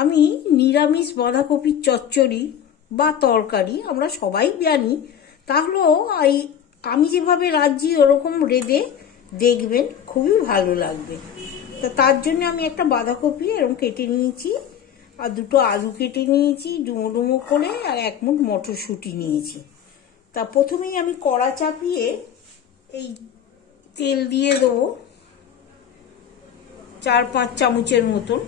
আমি নিরামিষ বাঁধাকপির চচ্চড়ি বা তরকারি আমরা সবাই জানি, তাহলেও আমি যেভাবে রাঁধছি ওরকম রেঁধে দেখবেন, খুবই ভালো লাগবে। তা তার জন্য আমি একটা বাঁধাকপি এরকম কেটে নিয়েছি, আর দুটো আলু কেটে নিয়েছি ডুমো ডুমো করে, আর এক মুঠ মটরশুঁটি নিয়েছি। তা প্রথমেই আমি কড়া চাপিয়ে এই তেল দিয়ে দেবো 4-5 চামচের মতন।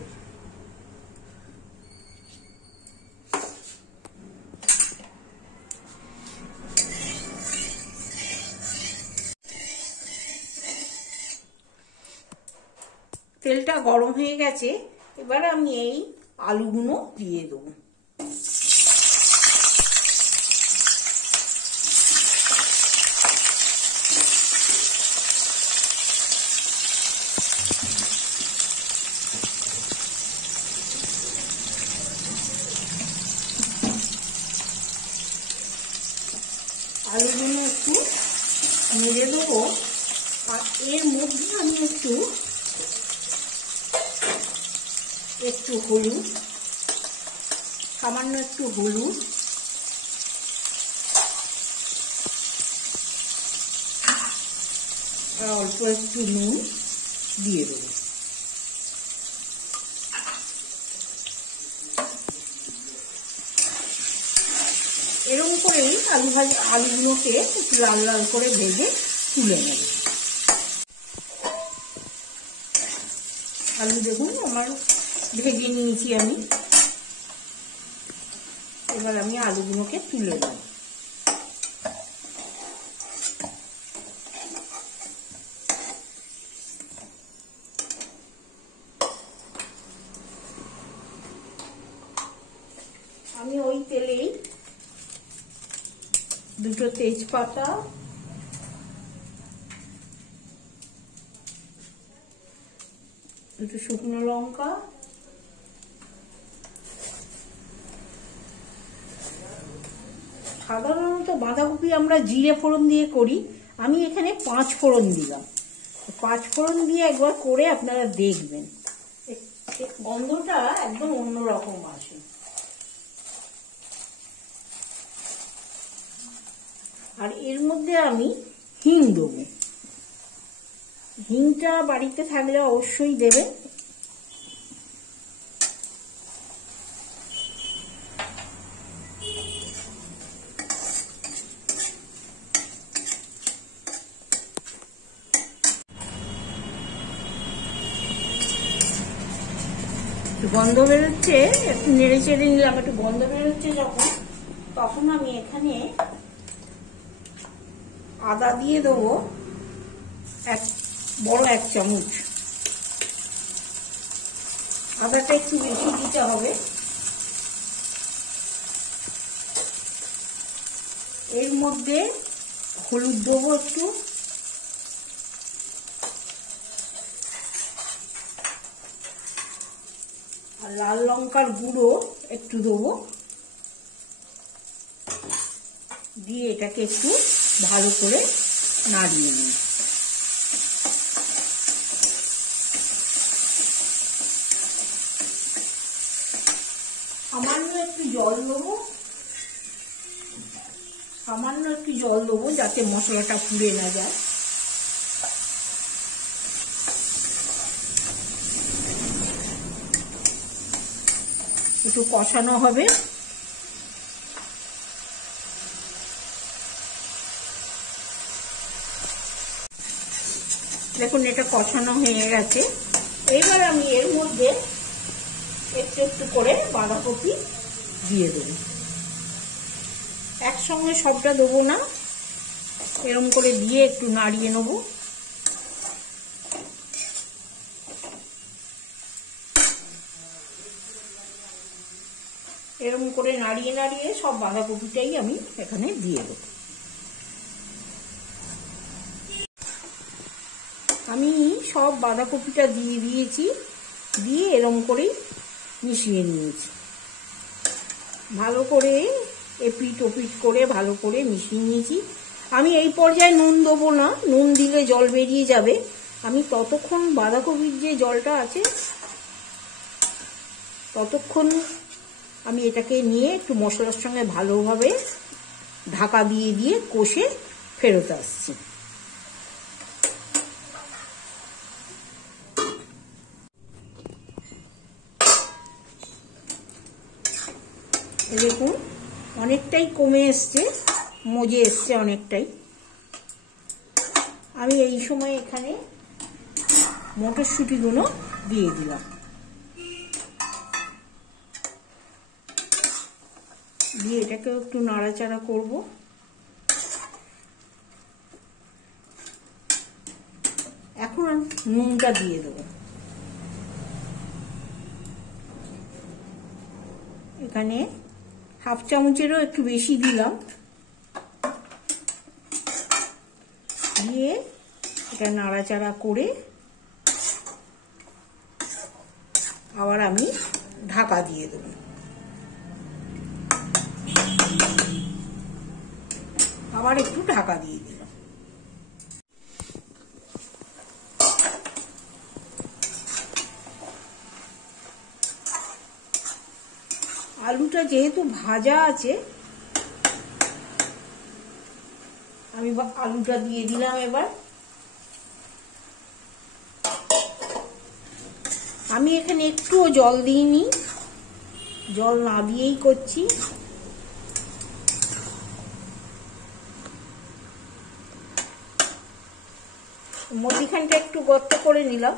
তেলটা গরম হয়ে গেছে, এবার আমি এই আলুগুলো দিয়ে দেবো। আলুগুলো একটু নেড়ে দেবো, আর এর মধ্যে আমি একটু হলুদ, সামান্য একটু হলুদ, আর অল্প একটু নুন দিয়ে দেবো। এরকম করেই আলুগুলোকে একটু লাল লাল করে ভেজে তুলে নেব। আলু দেখুন আমার ভেজে নিয়েছি আমি, এবার আমি আলুগুলোকে তুলে নেব। আমি ওই তেলেই দুটো তেজপাতা, দুটো শুকনো লঙ্কা, সাধারণত বাঁধাকপি আমরা জিরে ফোড়ন দিয়ে করি, আমি এখানে 5 ফোড়ন দিলাম। 5 ফোড়ন দিয়ে একবার করে আপনারা দেখবেন, গন্ধটা একদম অন্যরকম আসে। আর এর মধ্যে আমি হিং দেবো। হিংটা বাড়িতে থাকলে অবশ্যই দেবেন। গন্ধ বেরোচ্ছে, একটু নেড়ে চেড়ে নিলাম, একটু গন্ধ বেরোচ্ছে যখন, তখন আমি এখানে আদা দিয়ে দেবো বড় 1 চামচ। আদাটা একটু বেশি দিতে হবে। এর মধ্যে হলুদ দেবো একটু, আর লাল লঙ্কার গুঁড়ো একটু দেবো, দিয়ে এটাকে একটু ভালো করে নাড়িয়ে নিই। সামান্য একটু জল দেবো, যাতে মশলাটা পুড়ে না যায়। একটু কষানো হবে। দেখুন এটা কষানো হয়ে গেছে। এবার আমি এর মধ্যে একটু একটু করে বাঁধাকপি দিয়ে দেবো। একসঙ্গে সবটা দেবো না, এরকম করে দিয়ে একটু নাড়িয়ে নেব। এরকম করে নাড়িয়ে নাড়িয়ে সব বাঁধাকপিটাই আমি এখানে দিয়ে দেবো। আমি সব বাঁধাকপিটা দিয়ে দিয়েছি, দিয়ে এরকম করেই মিশিয়ে নিয়েছি। ভালো করে এপিট ওপিট করে ভালো করে মিশিয়ে নিয়েছি। আমি এই পর্যায়ে নুন দেবো না, নুন দিলে জল বেরিয়ে যাবে। আমি ততক্ষণ বাঁধাকপির যে জলটা আছে ততক্ষণ আমি এটাকে নিয়ে একটু মশলার সঙ্গে ভালোভাবে ঢাকা দিয়ে দিয়ে কষে ফেরত আসছি। দেখুন অনেকটাই কমে এসছে, মজে এসছে অনেকটাই। আমি এই সময় এখানে মটরশুঁটিগুলো দিয়ে দিলাম, দিয়ে এটাকেও একটু নাড়াচাড়া করব। এখন নুনটা দিয়ে দেবো। এখানে হাফ চামচেরও একটু বেশি দিলাম, দিয়ে এটা নাড়াচাড়া করে আবার আমি ঢাকা দিয়ে দেব। আবার একটু ঢাকা দিয়ে দিলাম। আলুটা যেহেতু ভাজা আছে, আমি আলুটা দিয়ে দিলাম। এবার আমি এখানে একটুও জল দিইনি, জল না দিয়েই করছি। মধ্যিখানটা একটু গর্ত করে নিলাম।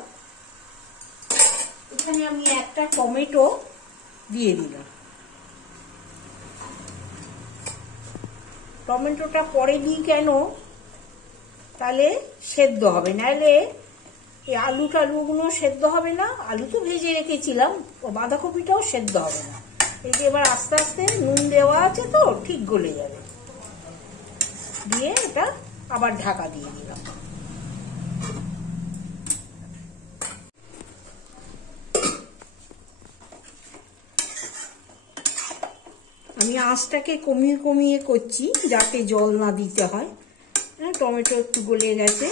এখানে আমি একটা টমেটো দিয়ে দিলাম। টমেটোটা পরে দিই কেন, তাহলে সেদ্ধ হবে, নাহলে এই আলুগুলো সেদ্ধ হবে না। আলু তো ভেজে রেখেছিলাম, বাঁধাকপিটাও সেদ্ধ হবে না। এই যে এবার আস্তে আস্তে নুন দেওয়া আছে তো ঠিক গলে যাবে। দিয়ে এটা আবার ঢাকা দিয়ে দিলাম। আমি আঁচটাকে কমিয়ে কমিয়ে করছি যাতে জল না দিতে হয়। টমেটো একটু গলে গেছে।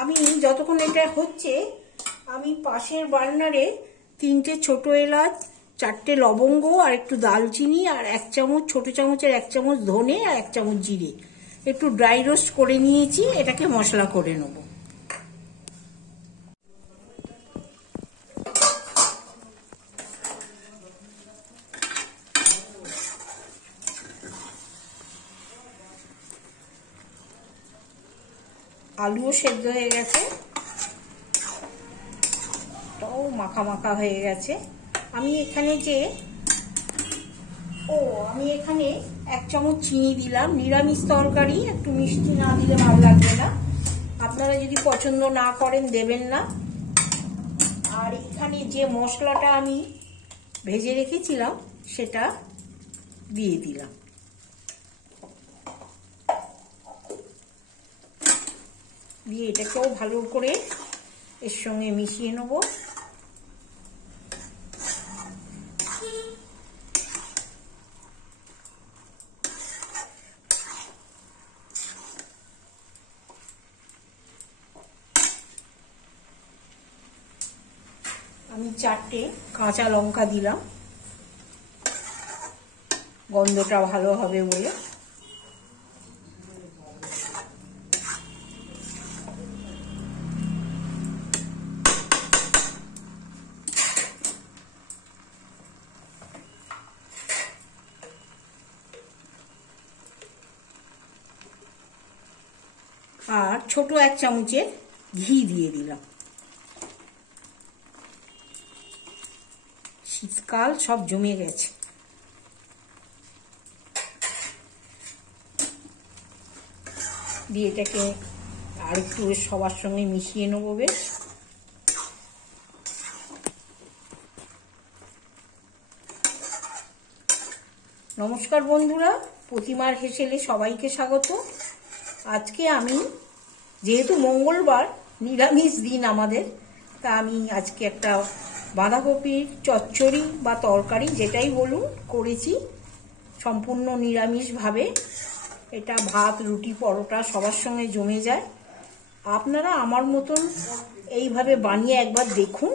আমি যতক্ষণ এটা হচ্ছে, আমি পাশের বার্নারে 3টে ছোট এলাচ, 4টে লবঙ্গ আর একটু দালচিনি আর 1 চামচ, ছোট চামচের 1 চামচ ধনে আর 1 চামচ জিরে একটু ড্রাই রোস্ট করে নিয়েছি। এটাকে মশলা করে নেব। আলুও সেদ্ধ হয়ে গেছে, তাও মাখা মাখা হয়ে গেছে। আমি এখানে আমি এখানে 1 চামচ চিনি দিলাম। নিরামিষ তরকারি, একটু মিষ্টি না দিলে ভালো লাগবে না। আপনারা যদি পছন্দ না করেন দেবেন না। আর এখানে যে মশলাটা আমি ভেজে রেখেছিলাম সেটা দিয়ে দিলাম। দিয়ে এটাকেও ভালো করে এর সঙ্গে মিশিয়ে নেব। আমি 4টে কাঁচা লঙ্কা দিলাম, গন্ধটা ভালো হবে বলে। আর ছোট 1 চামচের ঘি দিয়ে দিলাম। শীতকাল সব জমে গেছে। দিয়ে এটাকে আর একটু সবার সঙ্গে মিশিয়ে নেব বেশ। নমস্কার বন্ধুরা, প্রতিমার হেসেলে সবাইকে স্বাগত। আজকে আমি, যেহেতু মঙ্গলবার নিরামিষ দিন আমাদের, তা আমি আজকে একটা বাঁধাকপির চচ্চড়ি বা তরকারি যেটাই বলুন করেছি, সম্পূর্ণ নিরামিষভাবে। এটা ভাত, রুটি, পরোটা সবার সঙ্গে জমে যায়। আপনারা আমার মতন এইভাবে বানিয়ে একবার দেখুন।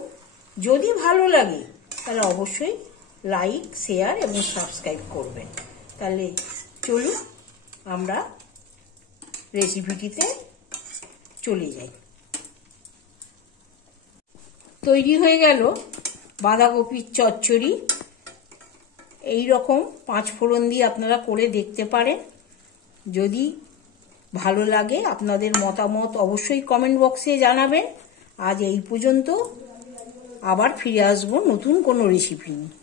যদি ভালো লাগে তাহলে অবশ্যই লাইক, শেয়ার এবং সাবস্ক্রাইব করবেন। তাহলে চলুন আমরা রেসিপিটিতে চলে যাই। তৈরি হয়ে গেল বাঁধাকপির চচ্চড়ি। এই রকম 5 ফোড়ন দিয়ে আপনারা করে দেখতে পারেন। যদি ভালো লাগে আপনাদের মতামত অবশ্যই কমেন্ট বক্সে জানাবেন। আজ এই পর্যন্ত, আবার ফিরে আসবো নতুন কোনো রেসিপি নিয়ে।